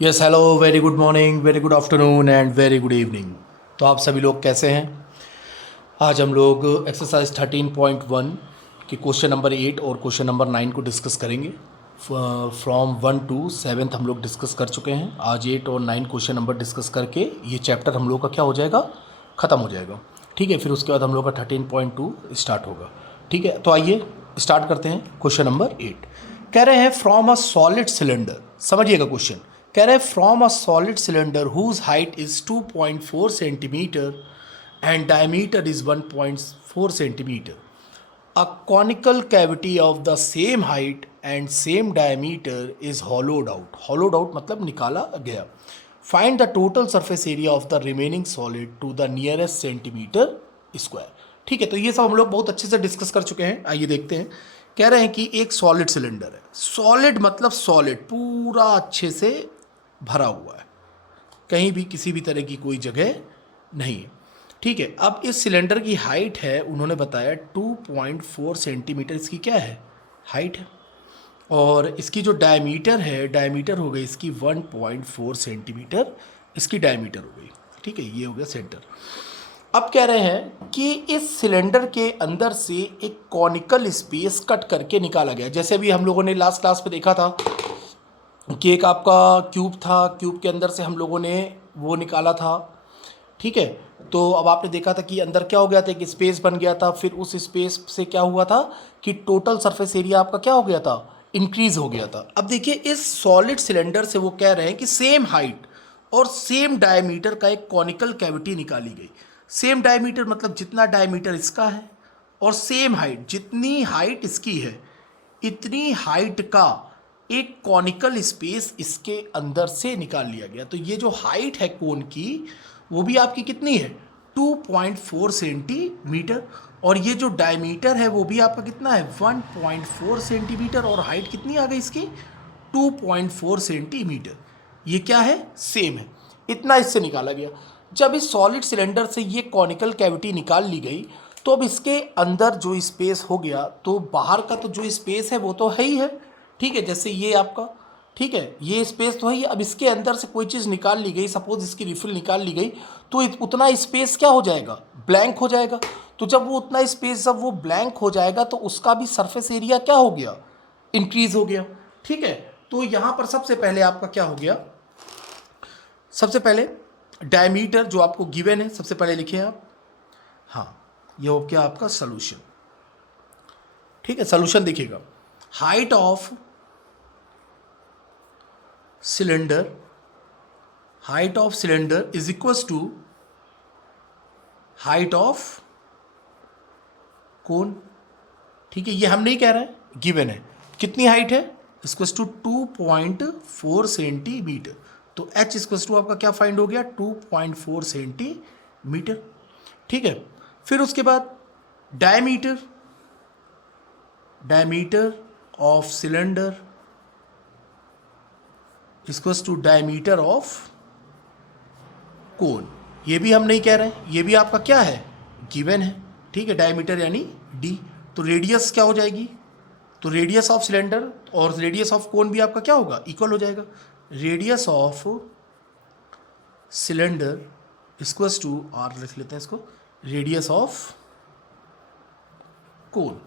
Yes hello, very good morning, very good afternoon and very good evening. तो आप सभी लोग कैसे हैं? आज हम लोग एक्सरसाइज 13.1 के क्वेश्चन नंबर 8 और क्वेश्चन नंबर 9 को डिस्कस करेंगे। फ्रॉम 1 to 7 हम लोग डिस्कस कर चुके हैं। आज 8 और 9 क्वेश्चन नंबर डिस्कस करके ये चैप्टर हम लोग का क्या हो जाएगा, ख़त्म हो जाएगा। ठीक है, फिर उसके बाद हम लोग का 13.2 स्टार्ट होगा। ठीक है, तो आइए स्टार्ट करते हैं। क्वेश्चन नंबर 8 कह रहे हैं फ्रॉम अ सॉलिड सिलेंडर। समझिएगा क्वेश्चन। कह रहे हैं from a solid cylinder whose height is 2.4 centimetre and diameter is 1.4 centimeter. A conical cavity of the same height and same diameter is hollowed out. Hollowed out मतलब निकाला गया. Find the total surface area of the remaining solid to the nearest centimeter square. ठीक है, तो ये सब हम लोग बहुत अच्छे से डिस्कस कर चुके हैं। आइए देखते हैं। कह रहे हैं कि एक सॉलिड सिलेंडर है। सॉलिड मतलब सॉलिड, पूरा अच्छे से भरा हुआ है, कहीं भी किसी भी तरह की कोई जगह नहीं है। ठीक है, अब इस सिलेंडर की हाइट है, उन्होंने बताया 2.4 सेंटीमीटर इसकी क्या है, हाइट है। और इसकी जो डायमीटर है, डायमीटर हो गई इसकी 1.4 सेंटीमीटर, इसकी डायमीटर हो गई। ठीक है, ये हो गया सेंटर। अब कह रहे हैं कि इस सिलेंडर के अंदर से एक कॉनिकल स्पेस कट करके निकाला गया। जैसे भी हम लोगों ने लास्ट क्लास में देखा था कि एक आपका क्यूब था, क्यूब के अंदर से हम लोगों ने वो निकाला था। ठीक है, तो अब आपने देखा था कि अंदर क्या हो गया था, एक स्पेस बन गया था। फिर उस स्पेस से क्या हुआ था कि टोटल सरफेस एरिया आपका क्या हो गया था, इंक्रीज हो गया था। अब देखिए इस सॉलिड सिलेंडर से वो कह रहे हैं कि सेम हाइट और सेम डायमीटर का एक कॉनिकल कैविटी निकाली गई। सेम डायमीटर मतलब जितना डायमीटर इसका है, और सेम हाइट, जितनी हाइट इसकी है इतनी हाइट का एक कॉनिकल स्पेस इसके अंदर से निकाल लिया गया। तो ये जो हाइट है कोन की, वो भी आपकी कितनी है, 2.4 सेंटीमीटर। और ये जो डायमीटर है वो भी आपका कितना है, 1.4 सेंटीमीटर। और हाइट कितनी आ गई इसकी, 2.4 सेंटीमीटर। ये क्या है, सेम है। इतना इससे निकाला गया। जब इस सॉलिड सिलेंडर से ये कॉनिकल कैविटी निकाल ली गई, तो अब इसके अंदर जो स्पेस हो गया, तो बाहर का तो जो स्पेस है वो तो है ही है। ठीक है, जैसे ये आपका, ठीक है, ये स्पेस तो है ही। अब इसके अंदर से कोई चीज़ निकाल ली गई, सपोज इसकी रिफिल निकाल ली गई, तो उतना स्पेस क्या हो जाएगा, ब्लैंक हो जाएगा। तो जब वो उतना स्पेस, जब वो ब्लैंक हो जाएगा, तो उसका भी सरफेस एरिया क्या हो गया, इंक्रीज हो गया। ठीक है, तो यहाँ पर सबसे पहले आपका क्या हो गया, सबसे पहले डायमीटर जो आपको गिवन है, सबसे पहले लिखिए आप। हाँ, ये हो गया आपका सोल्यूशन। ठीक है, सोल्यूशन देखिएगा। Height of cylinder, height of cylinder is equals to height of cone. ठीक है, ये हम नहीं कह रहे हैं, गिवन है। कितनी हाइट है, इक्वल्स टू 2.4 सेंटीमीटर। तो h इक्वल्स टू आपका क्या फाइंड हो गया, 2.4 सेंटीमीटर। ठीक है, फिर उसके बाद diameter, diameter of cylinder equals to diameter of cone. ये भी हम नहीं कह रहे हैं, ये भी आपका क्या है, गिवन है। ठीक है, डायमीटर यानी d। तो रेडियस क्या हो जाएगी, तो रेडियस ऑफ सिलेंडर और रेडियस ऑफ कोन भी आपका क्या होगा, इक्वल हो जाएगा। Radius of cylinder equals to, R लिख लेते हैं इसको, रेडियस ऑफ कोन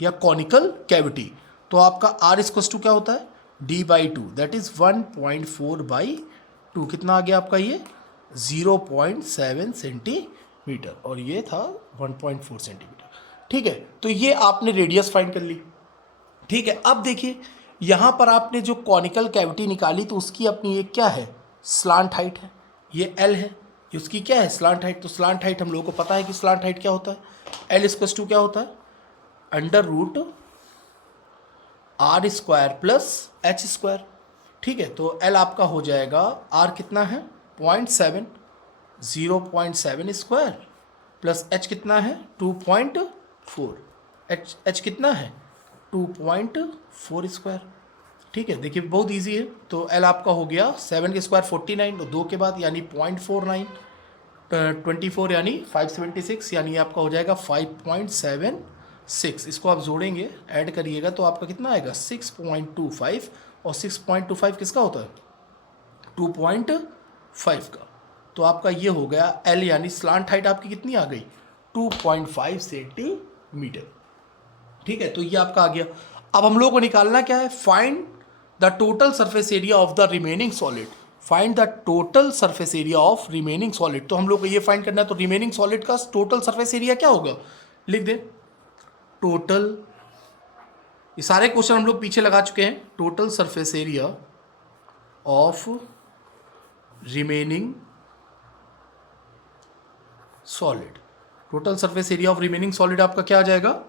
या कॉनिकल कैविटी। तो आपका आर इक्वल्स टू क्या होता है, d/2, दैट इज 1.4/2। कितना आ गया आपका ये, 0.7 सेंटीमीटर, और ये था 1.4 सेंटीमीटर। ठीक है, तो ये आपने रेडियस फाइंड कर ली। ठीक है, अब देखिए यहाँ पर आपने जो कॉनिकल कैविटी निकाली, तो उसकी अपनी एक क्या है, स्लांट हाइट है। ये L है, ये उसकी क्या है, स्लांट हाइट। तो स्लांट हाइट हम लोगों को पता है कि स्लांट हाइट क्या होता है, L इक्वल्स टू क्या होता है, √r² प्लस h²। ठीक है, तो L आपका हो जाएगा, R कितना है 0.7, 0.7 स्क्वायर प्लस h कितना है 2.4, h कितना है 2.4 स्क्वायर। ठीक है, देखिए बहुत इजी है। तो L आपका हो गया 7 के स्क्वायर 49, और 2 के बाद यानी 0.49, 24 यानी 576, यानी आपका हो जाएगा 5.76। इसको आप जोड़ेंगे, ऐड करिएगा, तो आपका कितना आएगा 6.25, और 6.25 किसका होता है, 2.5 का। तो आपका ये हो गया एल, यानी स्लांट हाइट आपकी कितनी आ गई 2.5 सेंटीमीटर। ठीक है, तो ये आपका आ गया। अब हम लोग को निकालना क्या है, find the total surface area of the remaining solid. Find the total surface area of remaining solid, तो हम लोग को ये फाइंड करना है। तो रिमेनिंग सॉलिड का टोटल सरफेस एरिया क्या होगा, लिख दे टोटल, ये सारे क्वेश्चन हम लोग पीछे लगा चुके हैं। Total surface area of remaining solid, total surface area of remaining solid आपका क्या आ जाएगा,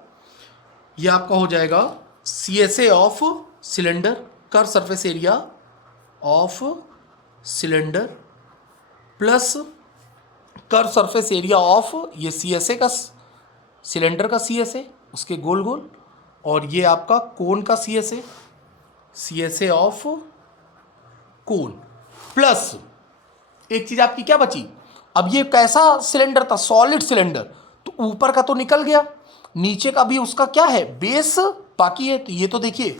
ये आपका हो जाएगा CSA of cylinder, curved surface area of cylinder plus curved surface area of ये CSA का, सिलेंडर का CSA उसके गोल गोल, और ये आपका कोन का CSA ऑफ कोन प्लस एक चीज आपकी क्या बची। अब ये कैसा सिलेंडर था, सॉलिड सिलेंडर, तो ऊपर का तो निकल गया, नीचे का भी उसका क्या है बेस बाकी है। तो ये तो देखिए,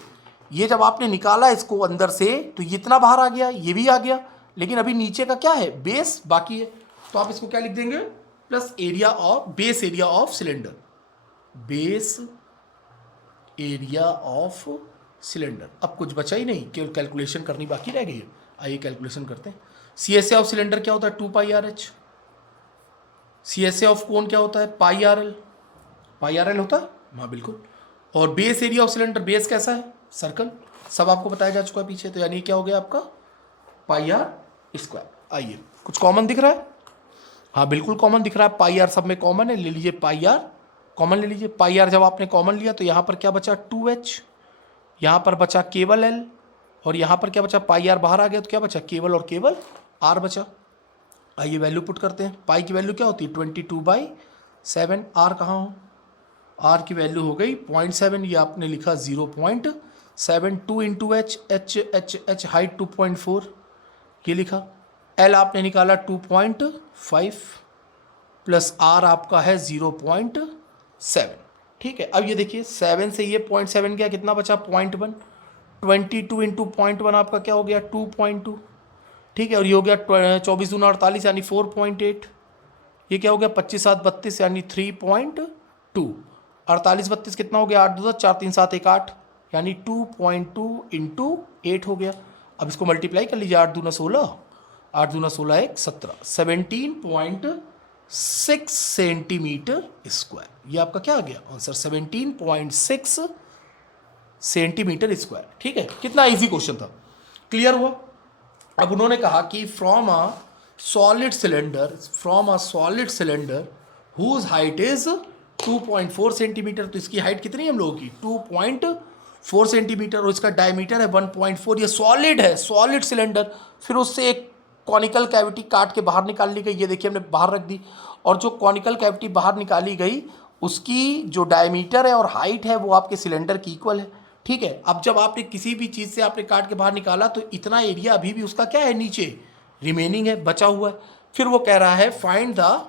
ये जब आपने निकाला इसको अंदर से तो ये इतना बाहर आ गया, ये भी आ गया, लेकिन अभी नीचे का क्या है बेस बाकी है। तो आप इसको क्या लिख देंगे, plus area of base area of cylinder, base area of cylinder. अब कुछ बचा ही नहीं, केवल कैलकुलेशन करनी बाकी रह गई है। आइए कैलकुलेशन करते हैं। CSA ऑफ सिलेंडर क्या होता है 2πRH, CSA ऑफ कोन क्या होता है πRL होता है, हाँ बिल्कुल। और base area of cylinder, base कैसा है सर्कल, सब आपको बताया जा चुका है पीछे। तो यानी क्या हो गया आपका πr²। आइए कुछ कॉमन दिख रहा है, हाँ बिल्कुल कॉमन दिख रहा है, πr सब में कॉमन है, ले लीजिए πr कॉमन ले लीजिए। πr जब आपने कॉमन लिया तो यहाँ पर क्या बचा 2h, यहाँ पर बचा केवल l, और यहाँ पर क्या बचा πr बाहर आ गया तो क्या बचा केवल और केवल r बचा। आइए वैल्यू पुट करते हैं। पाई की वैल्यू क्या होती है 22/7, r कहाँ हो, r की वैल्यू हो गई 0.7, ये आपने लिखा 0.72 इंटू h हाइट 2.4 ये लिखा, l आपने निकाला 2.5 प्लस r आपका है 0.7। ठीक है, अब ये देखिए 7 से ये 0.7 गया, कितना बचा 0.1, 22 इंटू 0.1 आपका क्या हो गया 2.2। ठीक है, और ये हो गया 24 दूना 48 यानी 4.8, ये क्या हो गया 25 7 32 यानी 3.2, 48 32 कितना हो गया 8 2 4 3 7 1 8 यानी 2.2 इंटू 8 हो गया। अब इसको मल्टीप्लाई कर लीजिए, 8 दूना 16, 8 दूना 16 1 17, 17.6 सेंटीमीटर स्क्वायर। ये आपका क्या आ गया आंसर 17.6 सेंटीमीटर स्क्वायर। ठीक है, कितना इजी क्वेश्चन था, क्लियर हुआ। अब उन्होंने कहा कि from a solid cylinder whose height is 2.4 centimetre, तो इसकी हाइट कितनी है हम लोगों की 2.4 सेंटीमीटर, और इसका डायमीटर है 1.4। ये सॉलिड है, सॉलिड सिलेंडर। फिर उससे एक कॉनिकल कैविटी काट के बाहर निकाल ली गई, ये देखिए हमने बाहर रख दी, और जो कॉनिकल कैविटी बाहर निकाली गई उसकी जो डायमीटर है और हाइट है वो आपके सिलेंडर की इक्वल है। ठीक है, अब जब आपने किसी भी चीज़ से आपने काट के बाहर निकाला तो इतना एरिया अभी भी उसका क्या है नीचे रिमेनिंग है, बचा हुआ है। फिर वो कह रहा है find the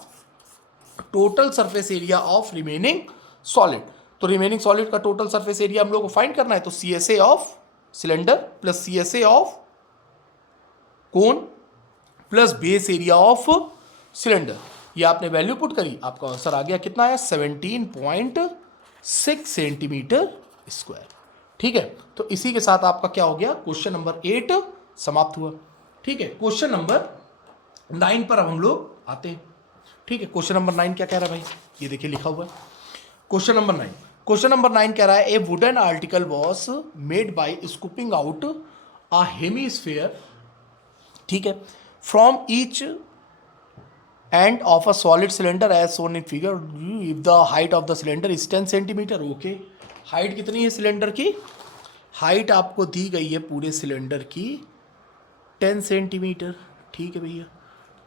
total surface area of remaining solid. तो रिमेनिंग सॉलिड का टोटल सरफेस एरिया हम लोग को फाइंड करना है, तो CSA of cylinder plus CSA of cone plus base area of cylinder, ये आपने वैल्यू पुट करी, आपका आंसर आ गया कितना है 17.6 सेंटीमीटर स्क्वायर। ठीक है, तो इसी के साथ आपका क्या हो गया क्वेश्चन नंबर 8 समाप्त हुआ। ठीक है, क्वेश्चन नंबर 9 पर अब हम लोग आते हैं। ठीक है, क्वेश्चन नंबर 9 क्या कह रहा है भाई, ये देखिए लिखा हुआ है क्वेश्चन नंबर 9। क्वेश्चन नंबर 9 कह रहा है a wooden article was made by scooping out a hemisphere, ठीक है, from each end of a solid cylinder as shown in figure if the height of the cylinder is 10 centimetre. Okay, height कितनी है cylinder की, height आपको दी गई है पूरे cylinder की 10 सेंटीमीटर। ठीक है भैया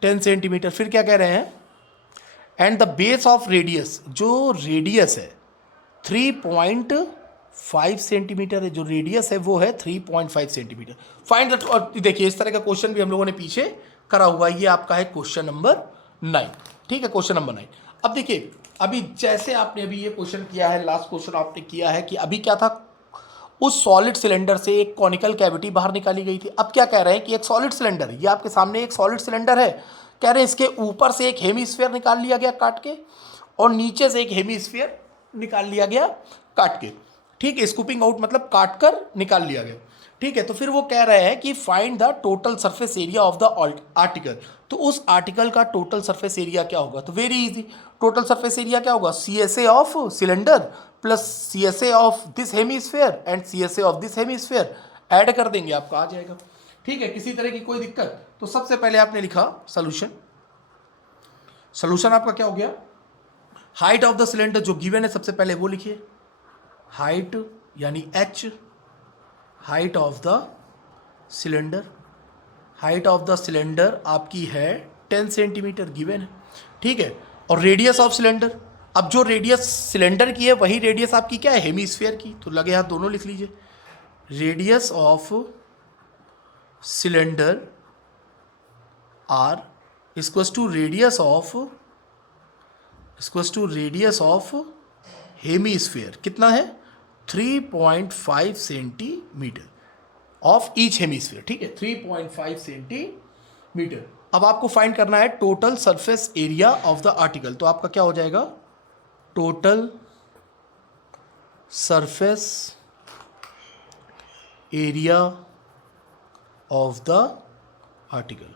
10 सेंटीमीटर। फिर क्या कह रहे हैं and the base of radius, जो रेडियस है 3.5 सेंटीमीटर है, जो रेडियस है वो है 3.5 सेंटीमीटर। फाइंड द, और देखिए इस तरह का क्वेश्चन भी हम लोगों ने पीछे करा हुआ है, ये आपका है क्वेश्चन नंबर 9। ठीक है, क्वेश्चन नंबर 9। अब देखिए अभी जैसे आपने अभी ये क्वेश्चन किया है, लास्ट क्वेश्चन आपने किया है कि अभी क्या था उस सॉलिड सिलेंडर से एक कॉनिकल कैविटी बाहर निकाली गई थी। अब क्या कह रहे हैं कि एक सॉलिड सिलेंडर, ये आपके सामने एक सॉलिड सिलेंडर है, कह रहे हैं इसके ऊपर से एक हेमीस्फीयर निकाल लिया गया काट के, और नीचे से एक हेमीस्फीयर निकाल लिया गया काट के। ठीक है, स्कूपिंग आउट मतलब काट कर निकाल लिया गया। ठीक है, तो फिर वो कह रहे हैं कि find the total surface area of the article. तो उस आर्टिकल का टोटल सरफेस एरिया क्या होगा? तो very easy, total surface area क्या होगा? CSA of cylinder plus CSA of this hemisphere and CSA of this hemisphere, add कर देंगे आपका आ जाएगा। ठीक है, किसी तरह की कोई दिक्कत? तो सबसे पहले आपने लिखा सोल्यूशन। सोल्यूशन आपका क्या हो गया? हाइट ऑफ द सिलेंडर जो गिवन है सबसे पहले वो लिखिए, हाइट यानी h, height of the cylinder, height of the cylinder आपकी है 10 सेंटीमीटर गिवन है। ठीक है, और रेडियस ऑफ सिलेंडर, अब जो रेडियस सिलेंडर की है वही रेडियस आपकी क्या है? हेमीस्फीयर की, तो लगे हाथ दोनों लिख लीजिए। Radius of cylinder R equals to radius of hemisphere, कितना है? 3.5 सेंटीमीटर ऑफ ईच हेमीस्फीयर। ठीक है, 3.5 सेंटीमीटर। अब आपको फाइंड करना है total surface area of the article. तो आपका क्या हो जाएगा? Total surface area of the article.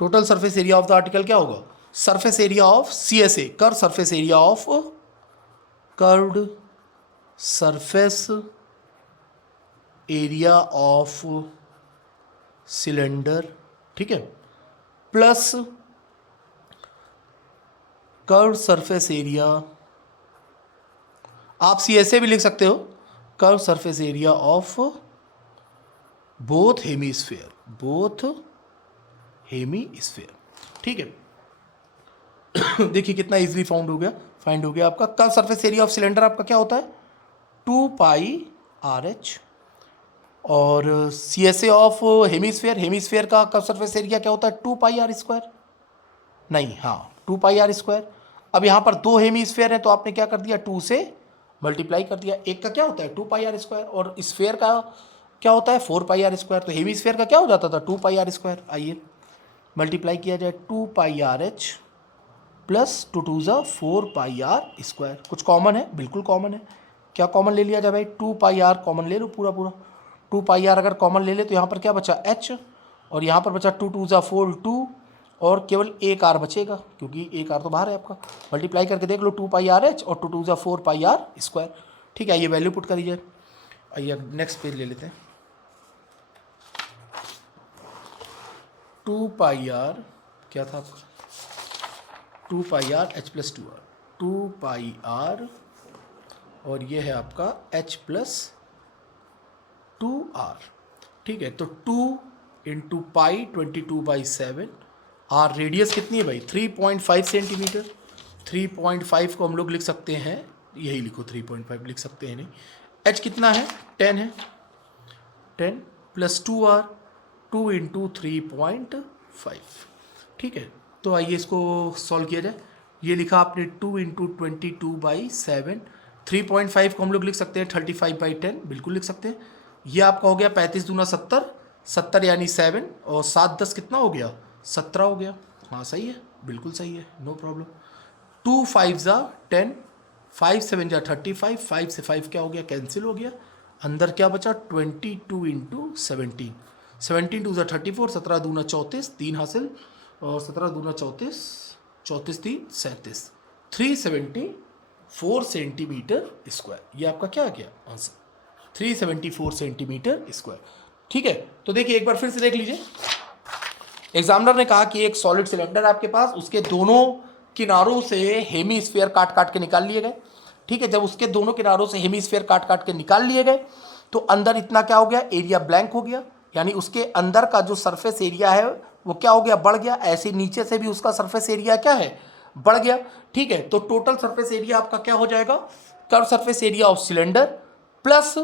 Total surface area of the article क्या होगा? Surface area of CSA, curve surface area of curved surface area of cylinder, ठीक है, plus curve surface area, आप CSA भी लिख सकते हो, curve surface area of both hemisphere. ठीक है, देखिए कितना इजीली फाइंड हो गया आपका curve surface area of cylinder. आपका क्या होता है? 2πRH, और CSA ऑफ हेमीस्फीयर का कर्व सरफेस एरिया क्या होता है? 2πr²। नहीं, हाँ 2πr²। अब यहाँ पर दो हेमीस्फीयर है तो आपने क्या कर दिया? 2 से मल्टीप्लाई कर दिया। एक का क्या होता है? 2πr² और स्फीयर का क्या होता है? 4πr²। तो हेमीस्फीयर का क्या हो जाता था? 2πr²। आइए मल्टीप्लाई किया जाए, 2πRH प्लस 2 2 ज़ा 4πr²। कुछ कॉमन है? बिल्कुल कॉमन है। क्या कॉमन ले लिया जाए भाई? 2πr कॉमन ले लो, पूरा 2πr अगर कॉमन ले ले तो यहाँ पर क्या बचा? h, और यहाँ पर बचा 2 2 ज़ा 4 2, और केवल एक r बचेगा क्योंकि एक r तो बाहर है आपका। मल्टीप्लाई करके देख लो, 2πRH और 2 2 ज़ा 4πr²। ठीक है, ये वैल्यू पुट करिए। आइए नेक्स्ट पेज ले लेते हैं। 2πr क्या था आपका? 2πr h plus 2r, 2πr और ये है आपका h प्लस 2r। ठीक है, तो 2 इंटू पाई 22/7। आर रेडियस कितनी है भाई? 3.5 सेंटीमीटर। 3.5 को हम लोग लिख सकते हैं, यही लिखो 3.5 लिख सकते हैं, नहीं h कितना है? 10 है। 10 प्लस 2r, 2 इंटू 3.5। ठीक है, तो आइए इसको सॉल्व किया जाए। ये लिखा आपने 2 इंटू 22/7। 3.5 को हम लोग लिख सकते हैं 35/10, बिल्कुल लिख सकते हैं। ये आपका हो गया 35 दूना 70, 70 यानी 7, और 7 10 कितना हो गया? 17 हो गया। हाँ सही है, बिल्कुल सही है, नो प्रॉब्लम। 2 5 ज़ा 10, 5 7 ज़ा 35, 5 से 5 क्या हो गया? कैंसिल हो गया। अंदर क्या बचा? 22 इंटू 17, 17 2 ज़ा 34, 17 दूना 34, 3 हासिल, और 17 दूना 34, 34 3 37, 374 सेंटीमीटर स्क्वायर। ये आपका क्या आ गया आंसर? 374 centimetre square. ठीक है, तो देखिए एक बार फिर से देख लीजिए। एग्जामिनर ने कहा कि एक सॉलिड सिलेंडर आपके पास, उसके दोनों किनारों से हेमीस्फीयर काट काट के निकाल लिए गए। ठीक है, जब उसके दोनों किनारों से हेमीस्फीयर काट काट के निकाल लिए गए तो अंदर इतना क्या हो गया? एरिया ब्लैंक हो गया, यानी उसके अंदर का जो सरफेस एरिया है वो क्या हो गया? बढ़ गया। ऐसे नीचे से भी उसका सरफेस एरिया क्या है? बढ़ गया। ठीक है, तो टोटल सरफेस एरिया आपका क्या हो जाएगा? Curve surface area of cylinder plus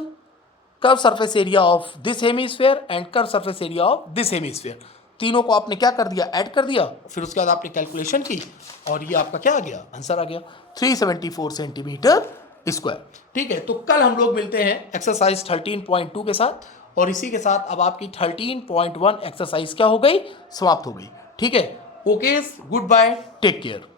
curve surface area of this hemisphere and curve surface area of this hemisphere, तीनों को आपने क्या कर दिया? ऐड कर दिया। फिर उसके बाद आपने कैलकुलेशन की और ये आपका क्या आ गया? आंसर आ गया 374 सेंटीमीटर स्क्वायर। ठीक है, तो कल हम लोग मिलते हैं एक्सरसाइज 13.2 के साथ, और इसी के साथ अब आपकी 13.1 एक्सरसाइज क्या हो गई, समाप्त हो गई। ठीक है, okay, good bye, take care.